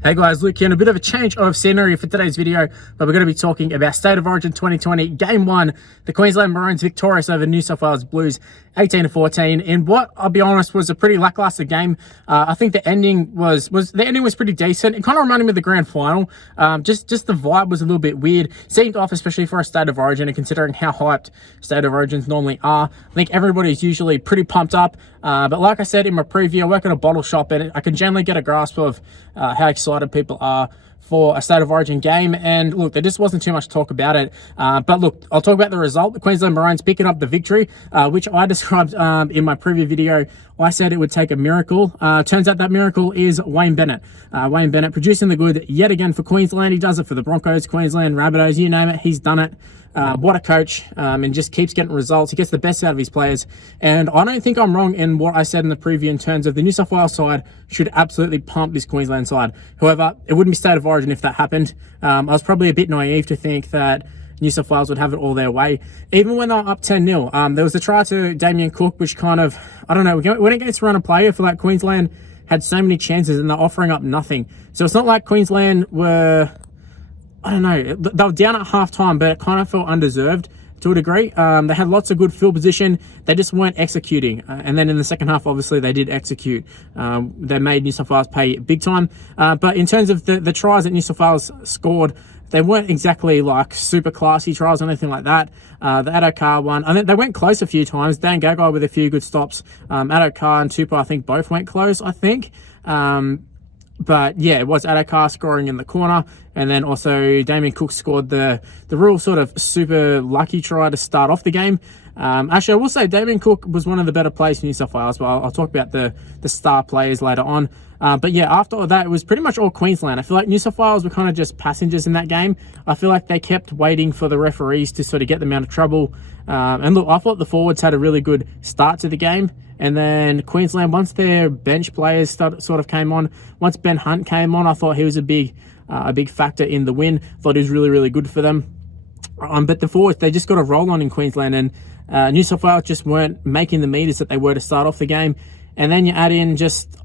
Hey guys, Luke here, and a bit of a change of scenery for today's video, but we're going to be talking about State of Origin 2020, Game 1, the Queensland Maroons victorious over New South Wales Blues, 18-14, in what, I'll be honest, was a pretty lackluster game. I think the ending was pretty decent. It kind of reminded me of the grand final. Just the vibe was a little bit weird. Seemed off, especially for a State of Origin, and considering how hyped State of Origins normally are. I think everybody's usually pretty pumped up. But like I said in my preview, I work at a bottle shop, and I can generally get a grasp of how excited people are for a State of Origin game. And look, there just wasn't too much talk about it. But look, I'll talk about the result. The Queensland Maroons picking up the victory, which I described in my preview video. I said it would take a miracle. Turns out that miracle is Wayne Bennett. Wayne Bennett producing the good yet again for Queensland. He does it for the Broncos, Queensland, Rabbitohs, you name it. He's done it. What a coach, and just keeps getting results. He gets the best out of his players, and I don't think I'm wrong in what I said in the preview in terms of the New South Wales side should absolutely pump this Queensland side. However, it wouldn't be State of Origin if that happened. I was probably a bit naive to think that New South Wales would have it all their way. Even when they were up 10-0, there was the try to Damien Cook, which kind of, I don't know, when it gets to run a play, I feel like Queensland had so many chances and they're offering up nothing. So it's not like Queensland were, I don't know, they were down at halftime, but it kind of felt undeserved to a degree. They had lots of good field position. They just weren't executing. And then in the second half, obviously, they did execute. They made New South Wales pay big time. But in terms of the tries that New South Wales scored, they weren't exactly like super classy tries or anything like that. The Addo-Carr one, I think they went close a few times. Dan Gagai with a few good stops. Addo-Carr and Tupou, I think, both went close, I think. But yeah, it was Addo-Carr scoring in the corner, and then also Damien Cook scored the real sort of super lucky try to start off the game. Actually, I will say Damien Cook was one of the better players for New South Wales, but I'll talk about the star players later on. But yeah, after all that, it was pretty much all Queensland. I feel like New South Wales were kind of just passengers in that game. I feel like they kept waiting for the referees to sort of get them out of trouble. And look, I thought the forwards had a really good start to the game. And then Queensland, once their bench players sort of came on, once Ben Hunt came on, I thought he was a big factor in the win. Thought he was really, really good for them. But the forwards, they just got a roll on in Queensland, and New South Wales just weren't making the meters that they were to start off the game. And then you add in just,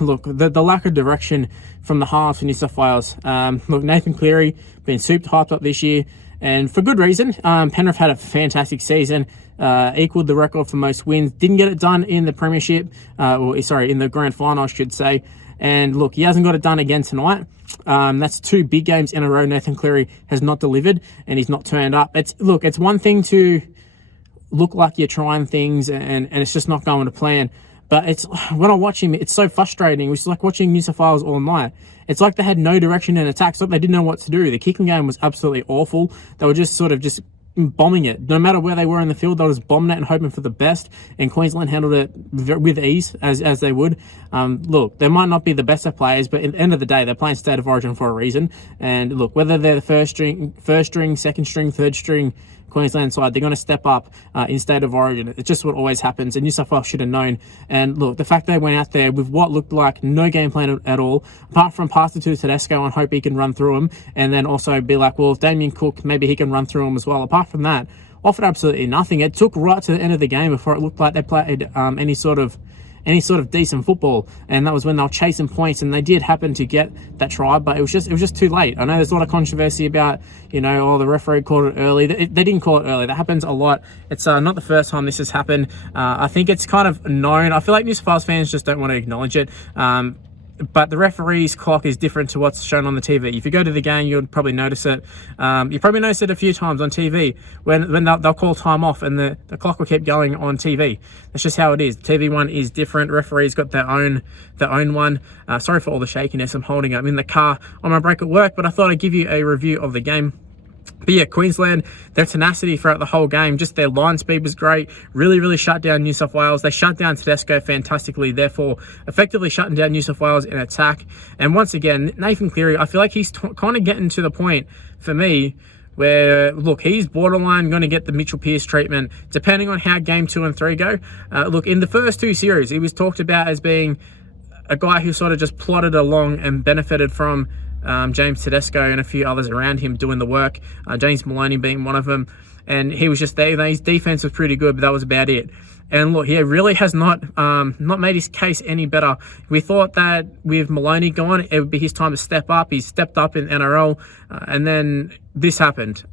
look, the lack of direction from the halves for New South Wales. Look, Nathan Cleary been super hyped up this year, and for good reason. Penrith had a fantastic season, equaled the record for most wins. Didn't get it done in the premiership, in the grand final, I should say. And look, he hasn't got it done again tonight. That's two big games in a row Nathan Cleary has not delivered, and he's not turned up. It's one thing to look like you're trying things and it's just not going to plan. But it's, when I watch him, it's so frustrating. It's like watching New South Wales all night. It's like they had no direction in attack. It's like they didn't know what to do. The kicking game was absolutely awful. They were just sort of just bombing it. No matter where they were in the field, they were just bombing it and hoping for the best. And Queensland handled it with ease, as they would. Look, they might not be the best of players, but at the end of the day, they're playing State of Origin for a reason. And look, whether they're the first string, second string, third string Queensland side, they're going to step up in State of Origin. It's just what always happens, and New South Wales should have known. And look, the fact they went out there with what looked like no game plan at all, apart from pass it to Tedesco and hope he can run through him, and then also be like, well, if Damien Cook, maybe he can run through him as well. Apart from that, offered absolutely nothing. It took right to the end of the game before it looked like they played any sort of decent football, and that was when they were chasing points, and they did happen to get that try, but it was just too late. I know there's a lot of controversy about, the referee called it early. They didn't call it early. That happens a lot. It's not the first time this has happened. I think it's kind of known. I feel like New South Wales fans just don't want to acknowledge it. But the referee's clock is different to what's shown on the TV. If you go to the game, you'll probably notice it. You probably noticed it a few times on TV when they'll call time off and the clock will keep going on TV. That's just how it is. The TV one is different. Referees got their own one. Sorry for all the shakiness. I'm holding it. I'm in the car on my break at work, but I thought I'd give you a review of the game. But yeah, Queensland, their tenacity throughout the whole game, just their line speed was great. Really, really shut down New South Wales. They shut down Tedesco fantastically, therefore effectively shutting down New South Wales in attack. And once again, Nathan Cleary, I feel like he's kind of getting to the point, for me, where, look, he's borderline going to get the Mitchell Pearce treatment, depending on how game 2 and 3 go. Look, in the first two series, he was talked about as being a guy who sort of just plodded along and benefited from James Tedesco and a few others around him doing the work, James Maloney being one of them, and he was just there. His defense was pretty good, but that was about it. And look, he really has not made his case any better. We thought that with Maloney gone, it would be his time to step up. He's stepped up in NRL, and then this happened.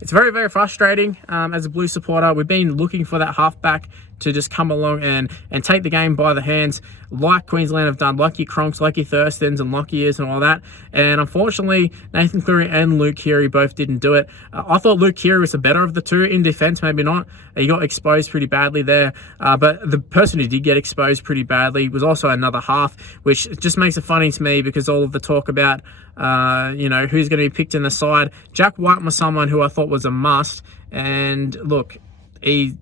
It's very, very frustrating as a Blue supporter. We've been looking for that halfback to just come along and take the game by the hands, like Queensland have done, like your Cronks, like your Thurstons and Lockyers and all that. And unfortunately, Nathan Cleary and Luke Keary both didn't do it. I thought Luke Keary was the better of the two in defence, maybe not. He got exposed pretty badly there. But the person who did get exposed pretty badly was also another half, which just makes it funny to me because all of the talk about, who's going to be picked in the side. Jack White was someone who I thought was a must. And look, he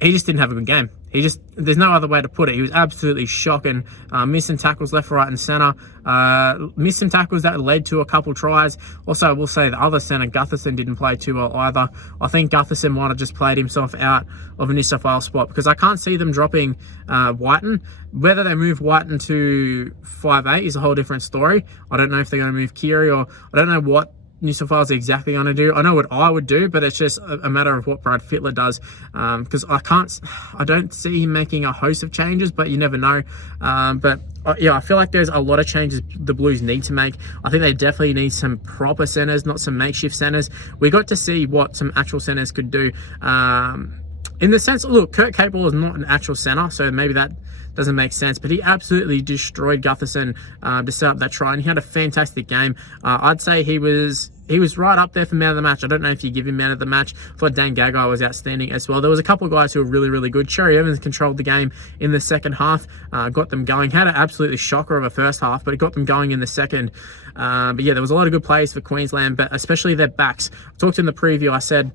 just didn't have a good game. There's no other way to put it. He was absolutely shocking. Missing tackles left, right, and centre. Missing tackles that led to a couple tries. Also, I will say the other centre, Gutherson, didn't play too well either. I think Gutherson might have just played himself out of a New South Wales spot because I can't see them dropping Whiten. Whether they move Whiten to 5'8" is a whole different story. I don't know if they're going to move Keary, or I don't know what New South Wales exactly going to do. I know what I would do, but it's just a matter of what Brad Fittler does, because I don't see him making a host of changes, but you never know. I feel like there's a lot of changes the Blues need to make. I think they definitely need some proper centers, not some makeshift centers. We got to see what some actual centers could do. In the sense, look, Kurt Capewell is not an actual center, so maybe that doesn't make sense, but he absolutely destroyed Gutherson to set up that try, and he had a fantastic game. I'd say he was right up there for man of the match. I don't know if you give him man of the match. I thought Dan Gagai was outstanding as well. There was a couple of guys who were really, really good. Cherry Evans controlled the game in the second half, got them going. Had an absolutely shocker of a first half, but it got them going in the second. But yeah, there was a lot of good plays for Queensland, but especially their backs. I talked in the preview, I said,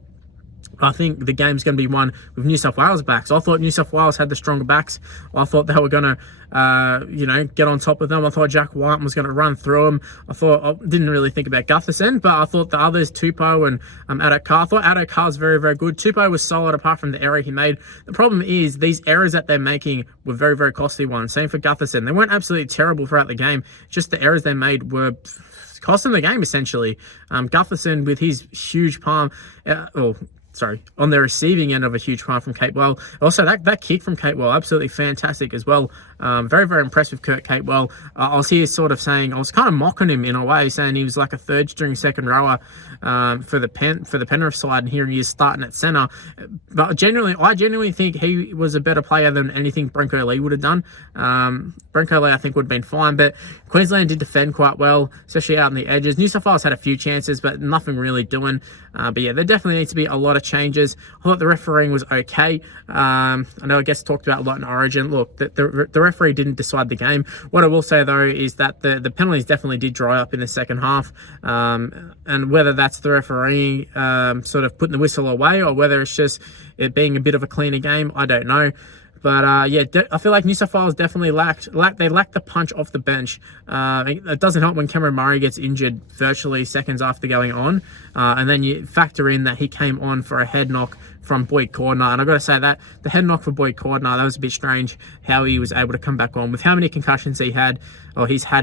I think the game's going to be won with New South Wales backs. I thought New South Wales had the stronger backs. I thought they were going to, get on top of them. I thought Jack White was going to run through them. I didn't really think about Gutherson, but I thought the others, Tupou and Addo-Carr. I thought Addo-Carr was very, very good. Tupou was solid apart from the error he made. The problem is these errors that they're making were very, very costly ones. Same for Gutherson. They weren't absolutely terrible throughout the game. Just the errors they made were costing the game, essentially. Gutherson with his huge palm, on the receiving end of a huge run from Capewell. Also, that kick from Capewell, absolutely fantastic as well. Very, very impressed with Kurt Capewell. I was here sort of saying, I was kind of mocking him in a way, saying he was like a third string second rower for the Penrith side, and here he is starting at centre. But I genuinely think he was a better player than anything Brenko Lee would have done. Brenko Lee, I think, would have been fine, but Queensland did defend quite well, especially out on the edges. New South Wales had a few chances, but nothing really doing. But yeah, there definitely needs to be a lot of changes. I thought the refereeing was okay. I know I guess talked about a lot in Origin. Look, the referee didn't decide the game. What I will say though is that the penalties definitely did dry up in the second half, and whether that's the referee sort of putting the whistle away or whether it's just it being a bit of a cleaner game, I don't know. But I feel like New South Wales definitely lacked the punch off the bench. It doesn't help when Cameron Murray gets injured virtually seconds after going on, and then you factor in that he came on for a head knock from Boyd Cordner, and I've got to say that the head knock for Boyd Cordner, that was a bit strange how he was able to come back on with how many concussions he's had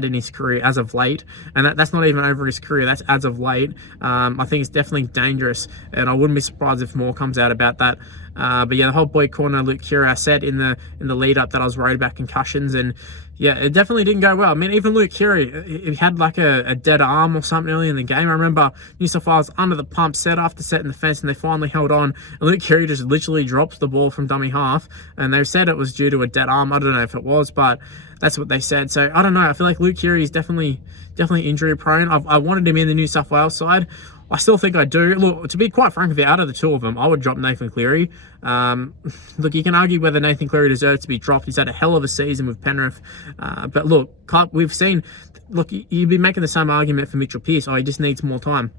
in his career as of late, and that's not even over his career, that's as of late. I think it's definitely dangerous, and I wouldn't be surprised if more comes out about that. But yeah, the whole Boyd Cordner, Luke Keary, I said in the lead up that I was worried about concussions, and yeah, it definitely didn't go well. I mean, even Luke Keary, he had like a dead arm or something early in the game. I remember New South Wales under the pump, set after set in the fence, and they finally held on. And Luke Keary just literally drops the ball from dummy half, and they said it was due to a dead arm. I don't know if it was, but that's what they said. So I don't know. I feel like Luke Keary is definitely injury prone. I wanted him in the New South Wales side. I still think I do. Look, to be quite frank with you, out of the two of them, I would drop Nathan Cleary. Look, you can argue whether Nathan Cleary deserves to be dropped. He's had a hell of a season with Penrith. But look, we've seen... Look, you'd be making the same argument for Mitchell Pearce. Oh, he just needs more time.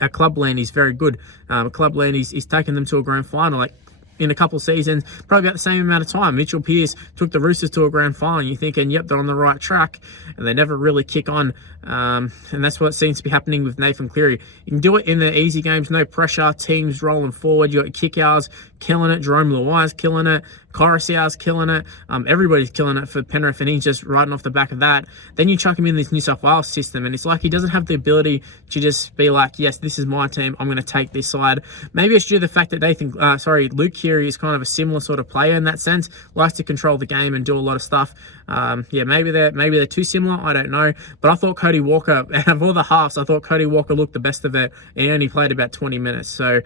At Clubland, he's very good. Clubland, he's taken them to a grand final. Like, in a couple seasons, probably about the same amount of time. Mitchell Pearce took the Roosters to a grand final. You're thinking, yep, they're on the right track, and they never really kick on. And that's what seems to be happening with Nathan Cleary. You can do it in the easy games, no pressure, teams rolling forward. You got your kick hours killing it, Jerome Luai's killing it, Coruscant's killing it. Everybody's killing it for Penrith, and he's just riding off the back of that. Then you chuck him in this New South Wales system, and it's like he doesn't have the ability to just be like, yes, this is my team, I'm going to take this side. Maybe it's due to the fact that Luke Keary is kind of a similar sort of player in that sense, likes to control the game and do a lot of stuff. Yeah, maybe they're too similar, I don't know. But I thought Cody Walker, out of all the halves, I thought Cody Walker looked the best of it, and he only played about 20 minutes. So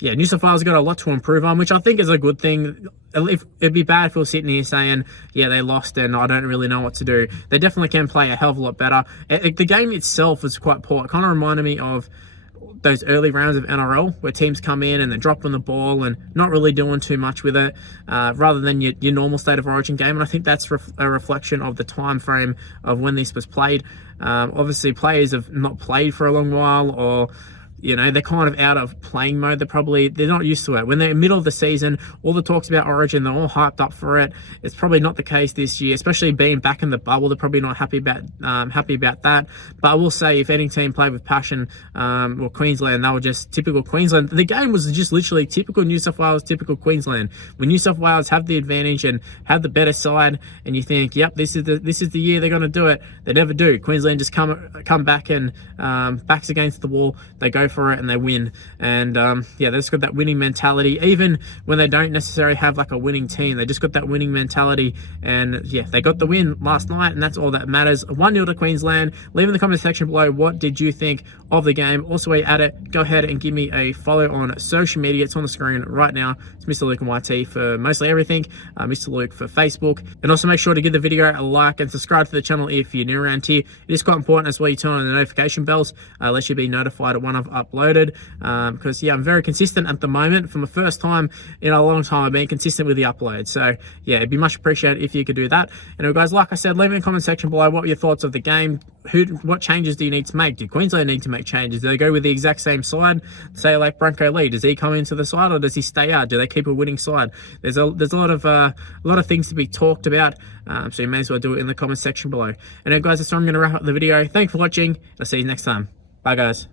yeah, New South Wales got a lot to improve on, which I think is a good thing. It'd be bad if we were sitting here saying, yeah, they lost and I don't really know what to do. They definitely can play a hell of a lot better. The game itself was quite poor. It kind of reminded me of those early rounds of NRL where teams come in and they're dropping the ball and not really doing too much with it, rather than your normal State of Origin game. And I think that's a reflection of the time frame of when this was played. Obviously, players have not played for a long while, or they're kind of out of playing mode. They're not used to it. When they're in the middle of the season, all the talks about Origin, they're all hyped up for it. It's probably not the case this year, especially being back in the bubble. They're probably not happy about that. But I will say, if any team played with passion, or Queensland, they were just typical Queensland. The game was just literally typical New South Wales, typical Queensland. When New South Wales have the advantage and have the better side, and you think, yep, this is the year they're going to do it. They never do. Queensland just come back and backs against the wall. They go for it and they win. And yeah, they just got that winning mentality. Even when they don't necessarily have like a winning team, they just got that winning mentality. And yeah, they got the win last night, and that's all that matters. 1-0 to Queensland. Leave in the comment section below, what did you think of the game? Also, while you're at it, go ahead and give me a follow on social media. It's on the screen right now. It's Mr. Luke and YT for mostly everything. Mr. Luke for Facebook. And also make sure to give the video a like and subscribe to the channel if you're new around here. It is quite important as well you turn on the notification bells, let you be notified when I've uploaded, because yeah, I'm very consistent at the moment. For the first time in a long time, I've been consistent with the upload. So yeah, it'd be much appreciated if you could do that. And guys, like I said, leave in the comment section below what were your thoughts of the game. What changes do you need to make? Do Queensland need to make changes? Do they go with the exact same side? Say like Branko Lee, does he come into the side or does he stay out? Do they keep a winning side? There's a lot of things to be talked about. So you may as well do it in the comment section below. And guys, that's where I'm going to wrap up the video. Thanks for watching. I'll see you next time. Bye guys.